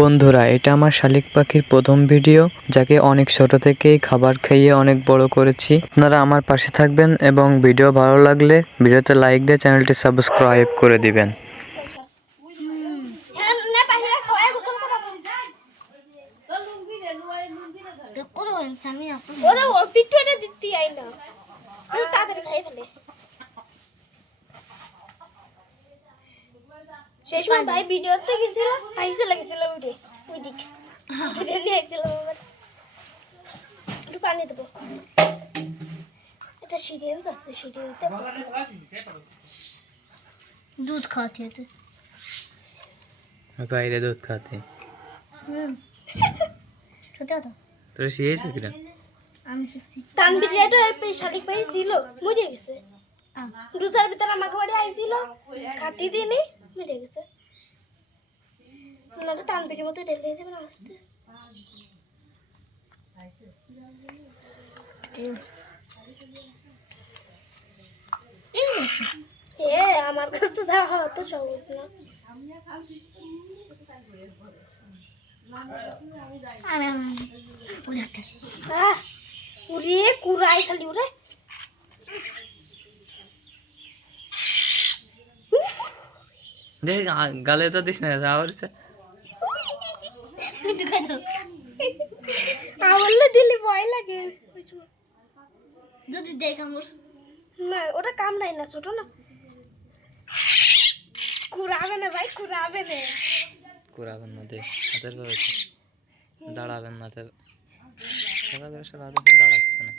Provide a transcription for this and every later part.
বন্ধুরা, এটা আমার শালিক পাখির প্রথম ভিডিও, যাকে অনেক ছোট থেকেই খাবার খাইয়ে অনেক বড় করেছি। আপনারা আমার পাশে থাকবেন এবং ভিডিও ভালো লাগলে ভিডিওতে লাইক দিয়ে চ্যানেলটি সাবস্ক্রাইব করে দিবেন। শেষ ভাই ভিডিওতে গেছিল পাইছে লাগছিল উঠে ওই দিক নিয়ে আইছিল একটু পানি দেবো। এটা সিরিয়াস আছে, সিরিয়ালতে दूध खाते थे। বাইরে দুধ খাতে छोटा था তো শিয়েছে কিনা আমি শিখছি। তানবিরিয়াটা এই শালিক ভাই ছিল মরে গেছে। রোজার ভিতরে আমাকে বাড়ি আইছিল, খাতি দিনই মরে গেছে। না তানবিরির মতো ঢেলে যাবে না আসতে। এ আমার কাছ থেকে দেওয়া হওয়া তো সহজ না। উড়ে কুড়াই খালি উড়ে দেখ গালে তো দিস না আবার বললে দিলে ভয় লাগে। দুধ দেখ আমার না ওটা কাম নাই না, ছোট না, কুড়াবে না ভাই, কুড়াবে না, কুড়াবেন না দে হাতের পর দাঁড়াবেন না তো সাদা করে সাদা দাঁড়াচ্ছে না।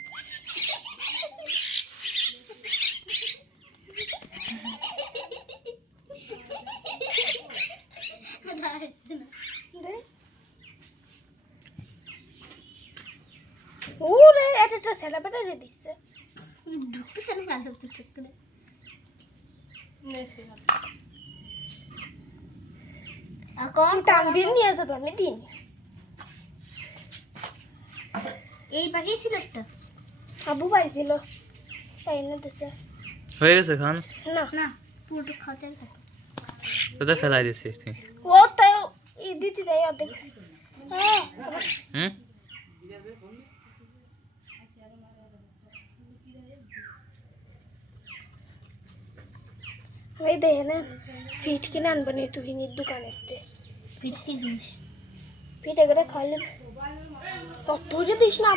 ওরে এটা ছেলে পেটে দিয়ে দিচ্ছে ঢুকতেছে না আলো তো ঠিক করে এখন তানবির নিয়ে যাবো আমি দিন। এই পাখি ছিল একটা আবু পাইছিল তাই না দিছে। হয়ে গেছে খান না না পুরো খাওয়া যায় কোথায় ফেলাই দিছিস তুই? ও তাই দিতে যাই অর্ধেক। হুম ওই দেখে না ফিট কিনে আনবো নি তুই দোকানেতে। ফিট কি জিনিস? ফিট এগুলো খাইলে অত যে দিস না।